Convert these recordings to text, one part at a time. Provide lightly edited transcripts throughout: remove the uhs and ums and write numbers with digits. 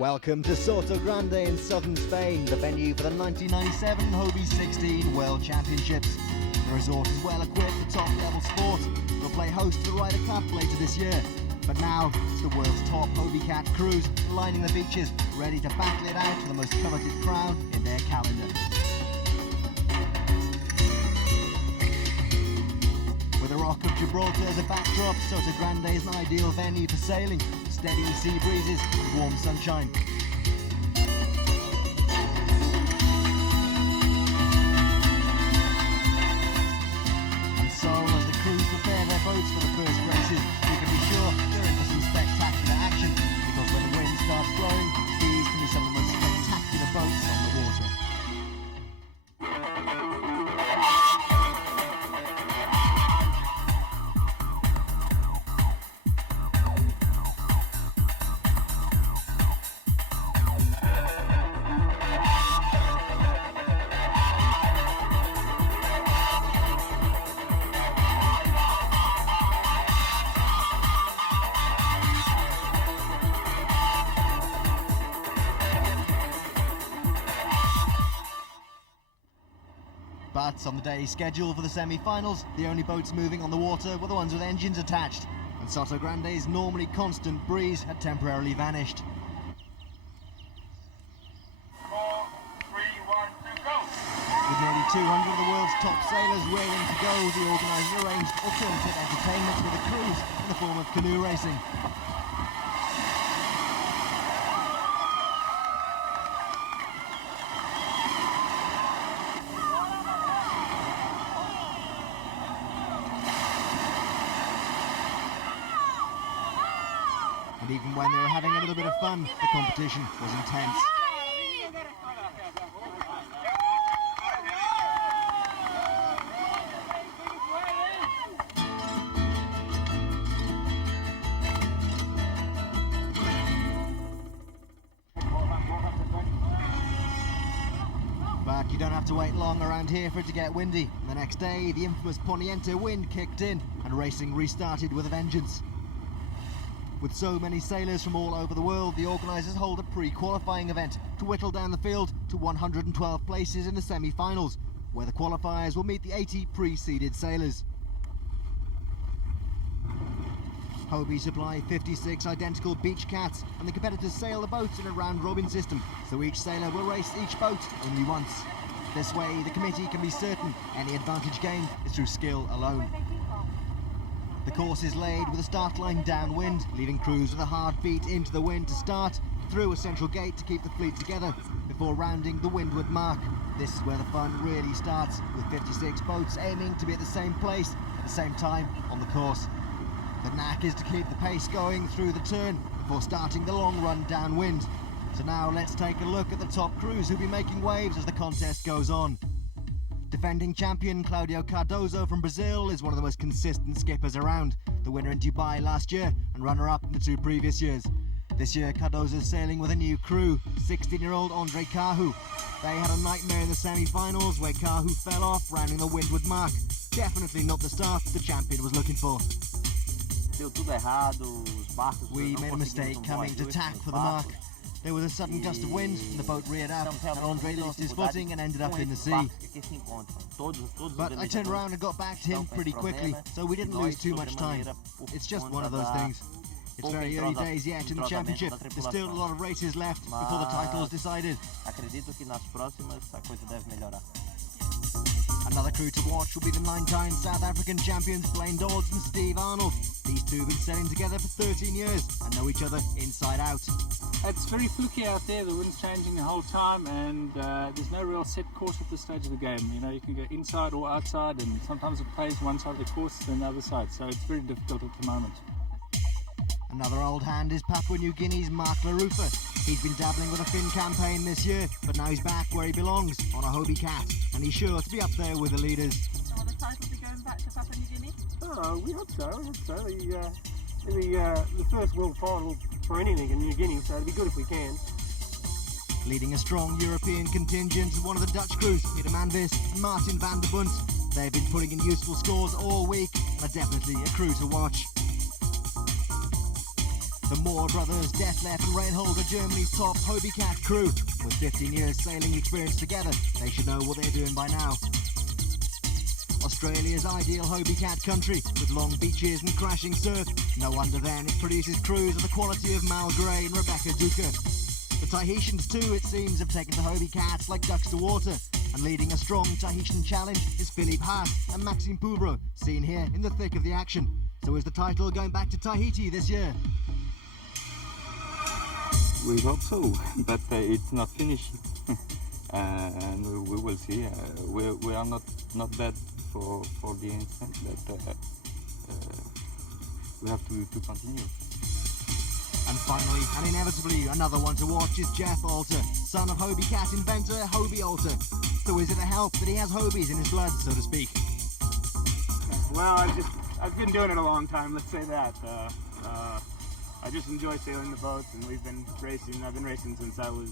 Welcome to Sotogrande in southern Spain, the venue for the 1997 Hobie 16 World Championships. The resort is well equipped for top level sport. It will play host to the Ryder Cup later this year. But now it's the world's top Hobie Cat crews lining the beaches, ready to battle it out for the most coveted crown in their calendar. With the Rock of Gibraltar as a backdrop, Sotogrande is an ideal venue for sailing, steady sea breezes and warm sunshine. And so, as the crews prepare their boats for the first races, you can be sure you're in for some spectacular action, because when the wind starts blowing, these can be some of the most spectacular boats on the water. But on the day scheduled for the semi-finals, the only boats moving on the water were the ones with engines attached, and Sotogrande's normally constant breeze had temporarily vanished. 4, 3, 1, 2, go! With nearly 200 of the world's top sailors raring to go, the organisers arranged alternative entertainment for the crews in the form of canoe racing. And even when they were having a little bit of fun, the competition was intense. But you don't have to wait long around here for it to get windy. And the next day, the infamous Poniente wind kicked in and racing restarted with a vengeance. With so many sailors from all over the world, the organisers hold a pre-qualifying event to whittle down the field to 112 places in the semi-finals, where the qualifiers will meet the 80 pre-seeded sailors. Hobie supply 56 identical beach cats, and the competitors sail the boats in a round-robin system, so each sailor will race each boat only once. This way, the committee can be certain any advantage gained is through skill alone. The course is laid with a start line downwind, leaving crews with a hard beat into the wind to start, through a central gate to keep the fleet together, before rounding the windward mark. This is where the fun really starts, with 56 boats aiming to be at the same place at the same time on the course. The knack is to keep the pace going through the turn before starting the long run downwind. So now let's take a look at the top crews who'll be making waves as the contest goes on. Defending champion Claudio Cardozo from Brazil is one of the most consistent skippers around, the winner in Dubai last year and runner-up in the 2 previous years. This year Cardozo's sailing with a new crew, 16-year-old Andre Cahu. They had a nightmare in the semi-finals where Cahu fell off, rounding the windward mark. Definitely not the start the champion was looking for. We made a mistake coming to tack for the mark. There was a sudden gust of wind and the boat reared up, and Andre lost his footing and ended up in the sea. But I turned around and got back to him pretty quickly, so we didn't lose too much time. It's just one of those things. It's very early days yet in the championship. There's still a lot of races left before the title is decided. Another crew to watch will be the 9-time South African champions Blaine Dodds and Steve Arnold. These two have been sailing together for 13 years and know each other inside out. It's very fluky out there, the wind's changing the whole time, and there's no real set course at this stage of the game. You know, you can go inside or outside, and sometimes it plays one side of the course than the other side, so it's very difficult at the moment. Another old hand is Papua New Guinea's Mark LaRufa. He's been dabbling with a Finn campaign this year, but now he's back where he belongs, on a Hobie Cat, and he's sure to be up there with the leaders. Will the title be going back to Papua New Guinea? Oh, we hope so. The first world title for anything in New Guinea, so it'd be good if we can. Leading a strong European contingent is one of the Dutch crews, Peter Manvis and Martin van der Bunt. They've been putting in useful scores all week and are definitely a crew to watch. The Moore brothers, Detlef and Reinhold are Germany's top Hobie Cat crew. With 15 years sailing experience together, they should know what they're doing by now. Australia's ideal Hobie Cat country, with long beaches and crashing surf. No wonder then it produces crews of the quality of Mal Gray and Rebecca Duca. The Tahitians too, it seems, have taken to Hobie Cats like ducks to water. And leading a strong Tahitian challenge is Philippe Haas and Maxime Poubreau, seen here in the thick of the action. So is the title going back to Tahiti this year? We hope so, but it's not finished. And we will see. We are not bad for the instant, but we have to continue. And finally, and inevitably, another one to watch is Jeff Alter, son of Hobie Cat inventor Hobie Alter. So is it a help that he has Hobies in his blood, so to speak? Well, I've been doing it a long time, let's say that. I just enjoy sailing the boats, and we've been racing. I've been racing since I was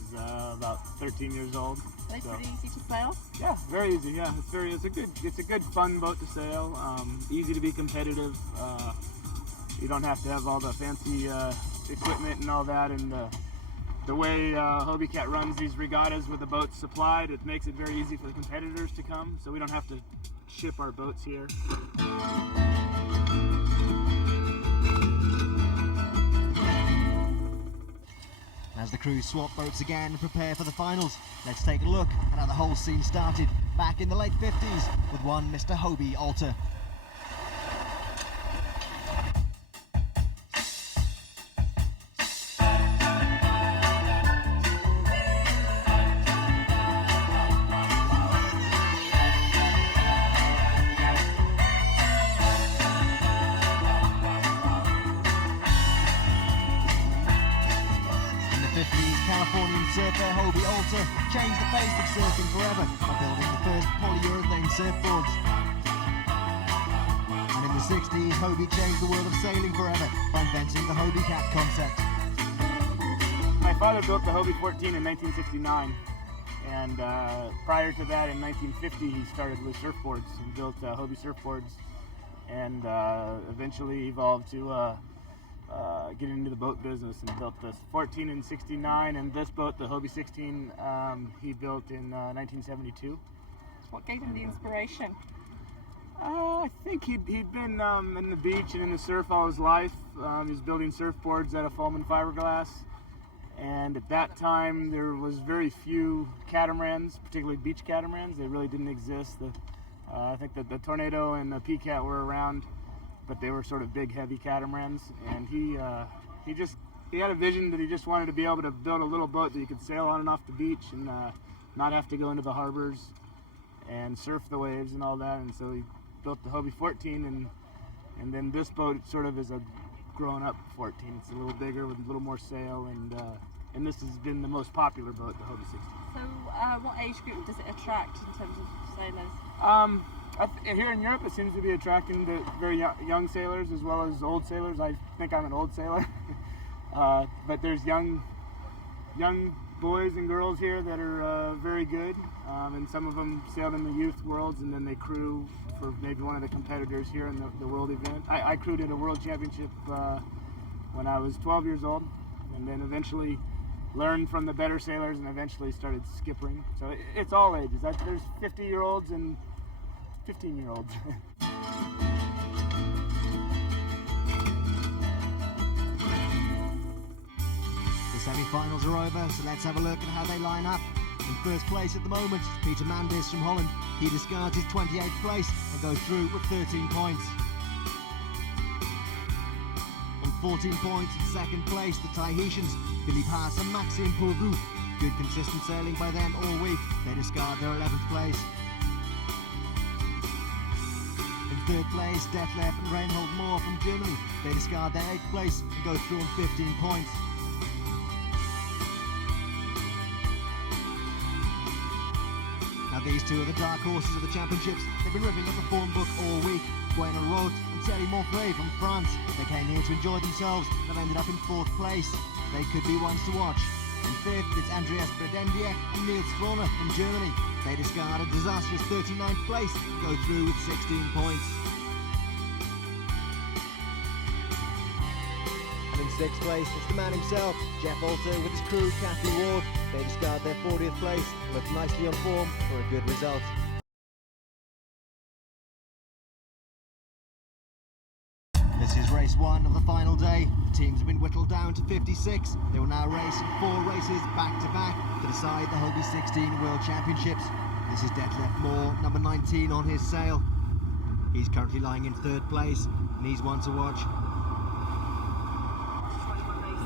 about 13 years old. Are they pretty easy to sail? Yeah, very easy. Yeah, it's a good fun boat to sail. Easy to be competitive. You don't have to have all the fancy equipment and all that, and the way Hobie Cat runs these regattas with the boats supplied, it makes it very easy for the competitors to come, so we don't have to ship our boats here. As the crew swap boats again and prepare for the finals, let's take a look at how the whole scene started back in the late 50s with one Mr. Hobie Alter. Californian surfer Hobie Alter changed the face of surfing forever by building the first polyurethane surfboards. And in the 60s, Hobie changed the world of sailing forever by inventing the Hobie Cat concept. My father built the Hobie 14 in 1969, and prior to that, in 1950, he started with surfboards. He built Hobie surfboards, and eventually evolved to get into the boat business, and built this 14 in 69, and this boat, the Hobie 16, he built in 1972. What gave him the inspiration? I think he'd been in the beach and in the surf all his life. He was building surfboards out of foam and fiberglass, and at that time there was very few catamarans, particularly beach catamarans. They really didn't exist. I think that the Tornado and the P-Cat were around, but they were sort of big, heavy catamarans, and he had a vision that he just wanted to be able to build a little boat that he could sail on and off the beach and not have to go into the harbors and surf the waves and all that. And so he built the Hobie 14, and then this boat sort of is a grown-up 14. It's a little bigger with a little more sail, and this has been the most popular boat, the Hobie 16. So what age group does it attract in terms of sailors? Here in Europe, it seems to be attracting the very young sailors as well as old sailors. I think I'm an old sailor, but there's young boys and girls here that are very good, and some of them sailed in the youth worlds, and then they crew for maybe one of the competitors here in the world event. I crewed at a world championship when I was 12 years old, and then eventually learned from the better sailors, and eventually started skippering. So it's all ages. There's 50-year-olds and 15-year-olds. The semi-finals are over, so let's have a look at how they line up. In first place at the moment, Peter Mandis from Holland. He discards his 28th place and goes through with 13 points. On 14 points in second place, the Tahitians, Philippe Haas and Maxime Poubreau. Good consistent sailing by them all week. They discard their 11th place. In third place, Detlef and Reinhold Moore from Germany. They discard their 8th place and go through on 15 points. Now these two are the dark horses of the championships. They've been ripping up the form book all week. Bueno Roth and Thierry Monfray from France. They came here to enjoy themselves and ended up in 4th place. They could be ones to watch. In 5th, it's Andreas Bredendiek and Niels Kroner from Germany. They discard a disastrous 39th place and go through with 16 points. And in sixth place, it's the man himself, Jeff Alter with his crew, Kathy Ward. They discard their 40th place and look nicely on form for a good result. This is race one of the final day. The teams have been whittled down to 56. They will now race in 4 races back to back to decide the Hobie 16 World Championships. This is Detlef Moore, number 19 on his sail. He's currently lying in 3rd place and he's one to watch.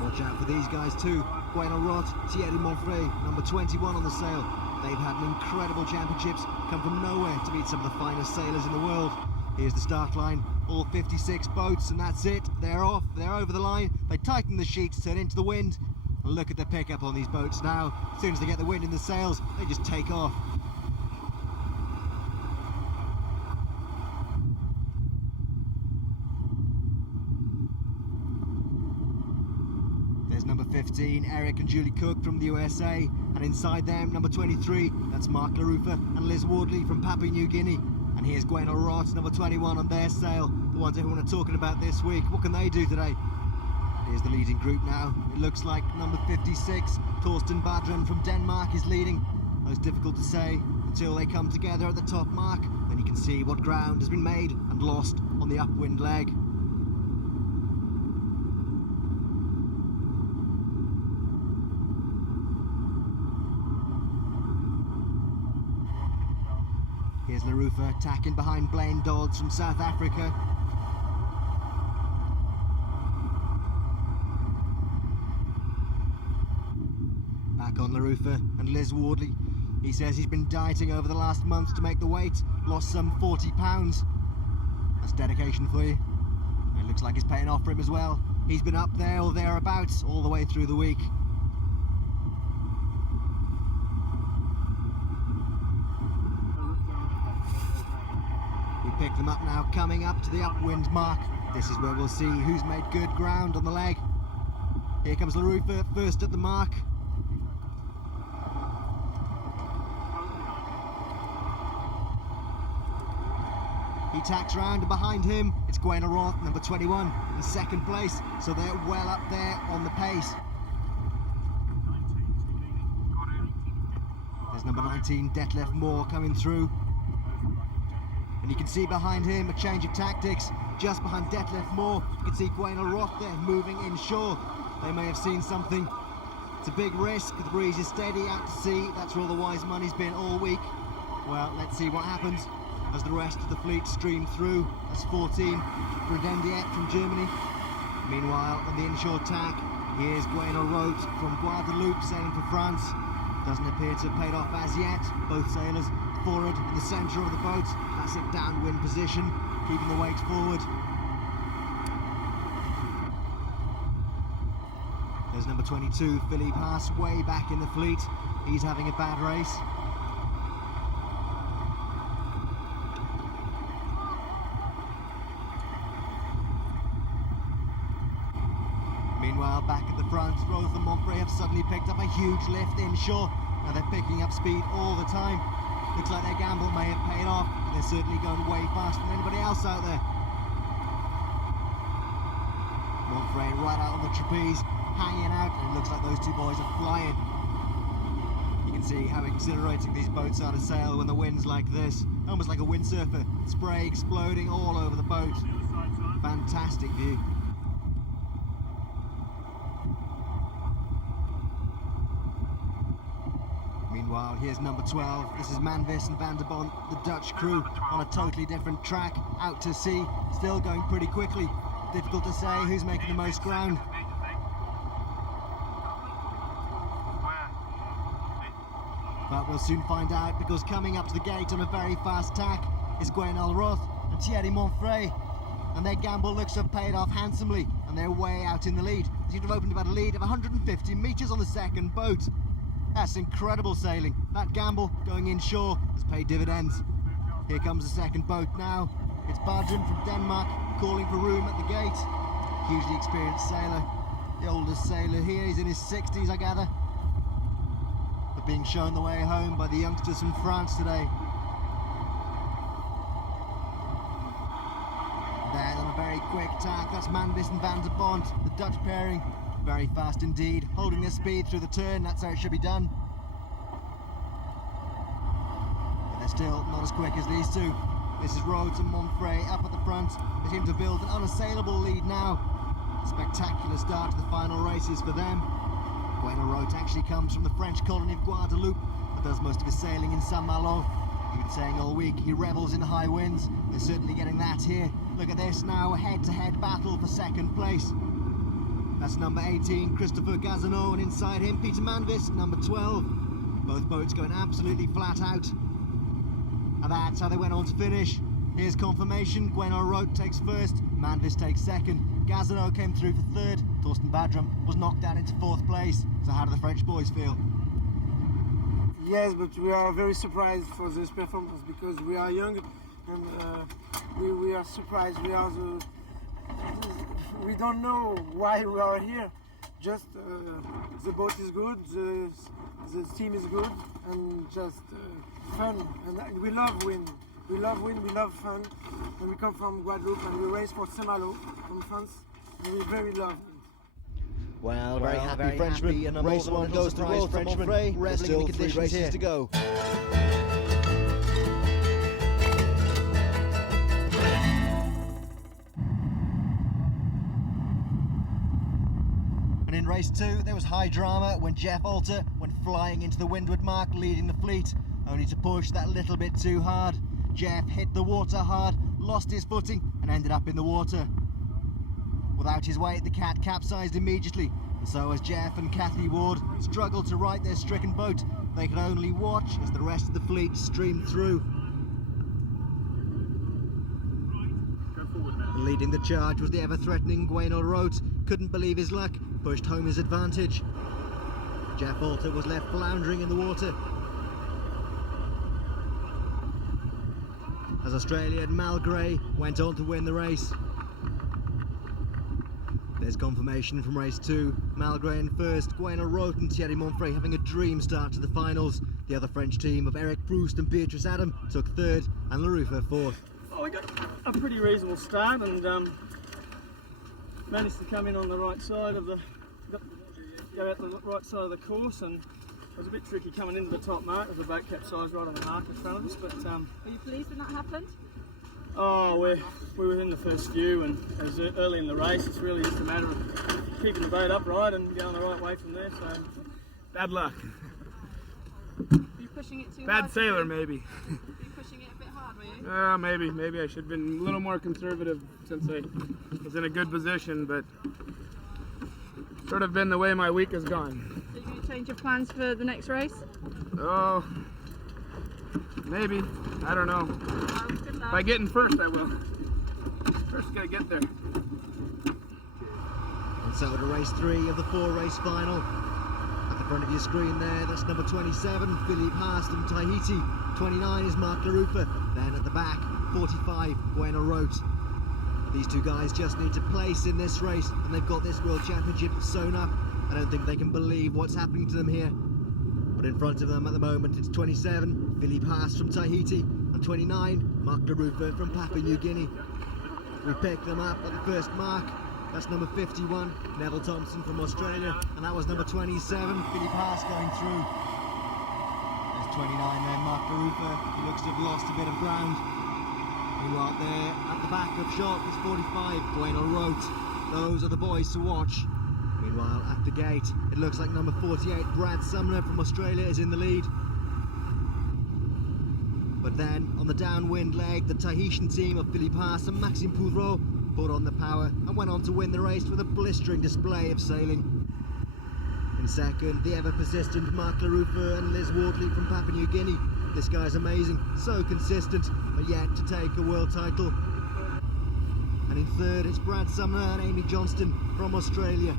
Watch out for these guys too. Bueno Rot, Thierry Monfray, number 21 on the sail. They've had an incredible championships, come from nowhere to meet some of the finest sailors in the world. Here's the start line, all 56 boats, and that's it. They're off, they're over the line. They tighten the sheets, turn into the wind. And look at the pickup on these boats now. As soon as they get the wind in the sails, they just take off. There's number 15, Eric and Julie Cook from the USA, and inside them, number 23, that's Mark LaRufa and Liz Wardley from Papua New Guinea. And here's Gwen O'Rourke, number 21 on their sail, the ones everyone are talking about this week. What can they do today? Here's the leading group now. It looks like number 56, Torsten Badren from Denmark, is leading. Most difficult to say until they come together at the top mark. Then you can see what ground has been made and lost on the upwind leg. Here's LaRufa attacking behind Blaine Dodds from South Africa. Back on LaRufa and Liz Wardley. He says he's been dieting over the last month to make the weight, lost some 40 pounds. That's dedication for you. It looks like it's paying off for him as well. He's been up there or thereabouts all the way through the week. Pick them up now, coming up to the upwind mark. This is where we'll see who's made good ground on the leg. Here comes LaRufa, first at the mark. He tacks round, and behind him it's Gwen O'Rourke, number 21, in 2nd place, so they're well up there on the pace. There's number 19, Detlef Moore, coming through. And you can see behind him a change of tactics. Just behind Detlef Moore, you can see Gwen O'Rourke there moving inshore. They may have seen something. It's a big risk. The breeze is steady out to sea. That's where all the wise money's been all week. Well, let's see what happens as the rest of the fleet stream through. That's 14, Bredendiet from Germany. Meanwhile, on the inshore tack, here's Gwen O'Rourke from Guadeloupe sailing for France. Doesn't appear to have paid off as yet. Both sailors forward in the centre of the boat. Classic downwind position, keeping the weight forward. There's number 22, Philippe Haas, way back in the fleet. He's having a bad race. Meanwhile, back at the front, Rose and Monfray have suddenly picked up a huge lift inshore. Now they're picking up speed all the time. Looks like their gamble may have paid off, but they're certainly going way faster than anybody else out there. Monfray right out on the trapeze, hanging out, and it looks like those two boys are flying. You can see how exhilarating these boats are to sail when the wind's like this. Almost like a windsurfer, spray exploding all over the boat. Fantastic view. Meanwhile, here's number 12. This is Manvis and Van der Bont, the Dutch crew, on a totally different track, out to sea, still going pretty quickly. Difficult to say who's making the most ground. But we'll soon find out, because coming up to the gate on a very fast tack is Gwen O'Rourke and Thierry Monfray. And their gamble looks to have paid off handsomely, and they're way out in the lead. They seem to have opened about a lead of 150 metres on the second boat. That's incredible sailing. That gamble going inshore has paid dividends. Here comes the second boat now. It's Badren from Denmark calling for room at the gate. Hugely experienced sailor. The oldest sailor here, he's in his 60s I gather. But being shown the way home by the youngsters from France today. They're on a very very quick attack. That's Manvis and Van der Bont, the Dutch pairing. Very fast indeed, holding their speed through the turn. That's how it should be done. But they're still not as quick as these two. This is Rhodes and Monfray up at the front. They seem to build an unassailable lead now. Spectacular start to the final races for them. Bueno Rote actually comes from the French colony of Guadeloupe, but does most of his sailing in Saint-Malo. You've been saying all week he revels in the high winds. They're certainly getting that here. Look at this now, a head-to-head battle for second place. That's number 18, Christopher Gazano, and inside him, Peter Manvis, number 12. Both boats going absolutely flat out. And that's how they went on to finish. Here's confirmation. Bueno Rote takes first, Manvis takes second. Gazano came through for third. Thorsten Badram was knocked down into fourth place. So how do the French boys feel? Yes, but we are very surprised for this performance because we are young and we are surprised. We don't know why we are here. Just the boat is good, the team is good, and just fun. And we love wind. We love wind, we love fun. And we come from Guadeloupe and we race for Saint-Malo from France. And we very love wind. Well, very happy Frenchman. And race one goes to Rote Frenchman. There's still 3 races to go. And in race 2, there was high drama when Jeff Alter went flying into the windward mark, leading the fleet, only to push that little bit too hard. Jeff hit the water hard, lost his footing, and ended up in the water. Without his weight, the Cat capsized immediately, and so as Jeff and Kathy Ward struggled to right their stricken boat, they could only watch as the rest of the fleet streamed through. Leading the charge was the ever-threatening Bueno Rote. Couldn't believe his luck, pushed home his advantage. Jeff Alter was left floundering in the water. As Australian Mal Gray went on to win the race. There's confirmation from race 2. Mal Gray in first, Bueno Rote and Thierry Monfray having a dream start to the finals. The other French team of Eric Proust and Beatrice Adam took third and Larufa fourth. Oh, we got a pretty reasonable start and managed to come in on the right side of the, go out the right side of the course, and it was a bit tricky coming into the top mark as the boat capsized right on the mark in front of us. But Are you pleased when that happened? oh, we're within the first few, and as early in the race, it's really just a matter of keeping the boat upright and going the right way from there. So Bad luck. Were you pushing it too hard? Bad sailor, maybe. Were you pushing it a bit hard, were you? Maybe I should have been a little more conservative since I was in a good position, but sort of been the way my week has gone. So you're going to change your plans for the next race? Oh, maybe. I don't know. Well, good luck. If I get in first, I will. First, gotta get there. And so to race 3 of the 4-race final. At the front of your screen there, that's number 27, Philippe Haast from Tahiti. 29 is Mark Larufa. Then at the back, 45, Bueno Rote. These two guys just need to place in this race, and they've got this World Championship sewn up. I don't think they can believe what's happening to them here. But in front of them at the moment, it's 27, Philippe Haast from Tahiti, and 29, Mark Larufa from Papua New Guinea. We picked them up at the first mark. That's number 51, Neville Thompson from Australia, and that was number 27, Philippe Haast going through. There's 29 there, Mark Larufa. He looks to have lost a bit of ground. Meanwhile, there at the back of shot is 45, Bueno Rote. Those are the boys to watch. Meanwhile, at the gate, it looks like number 48, Brad Sumner from Australia, is in the lead. But then, on the downwind leg, the Tahitian team of Philippe Haast and Maxime Poudreau put on the power and went on to win the race with a blistering display of sailing. In second, the ever-persistent Mark Larufa and Liz Wardley from Papua New Guinea. This guy's amazing, so consistent, but yet to take a world title. And in third, it's Brad Sumner and Amy Johnston from Australia.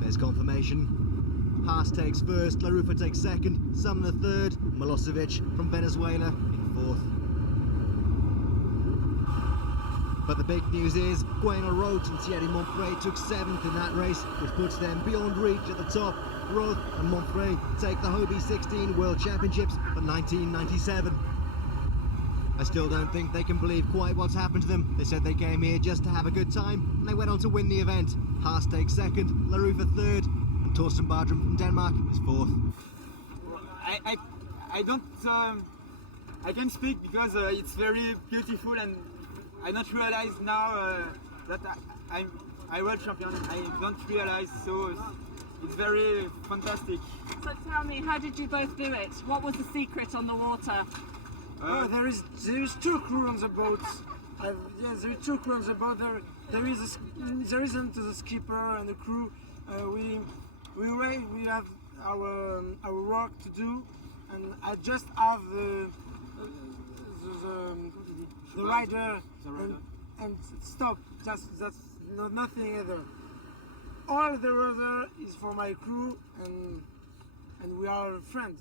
There's confirmation. Haast takes first, Larufa takes second, Sumner third, Milosevic from Venezuela in fourth. But the big news is Gueno Roth and Thierry Monfray took 7th in that race, which puts them beyond reach at the top. Roth and Monfray take the Hobie 16 World Championships for 1997. I still don't think they can believe quite what's happened to them. They said they came here just to have a good time, and they went on to win the event. Haas takes 2nd, LaRue for 3rd, and Torsten Bardrum from Denmark is 4th. I can speak because it's very beautiful, and I don't realize now that I'm world champion. I don't realize, so it's very fantastic. So tell me, how did you both do it? What was the secret on the water? There is 2 crew on the boat. Yes, there are 2 crew on the boat. There isn't the skipper and the crew. We have our work to do, and I just have the rider and stop. That's nothing other. All the other is for my crew, and we are friends.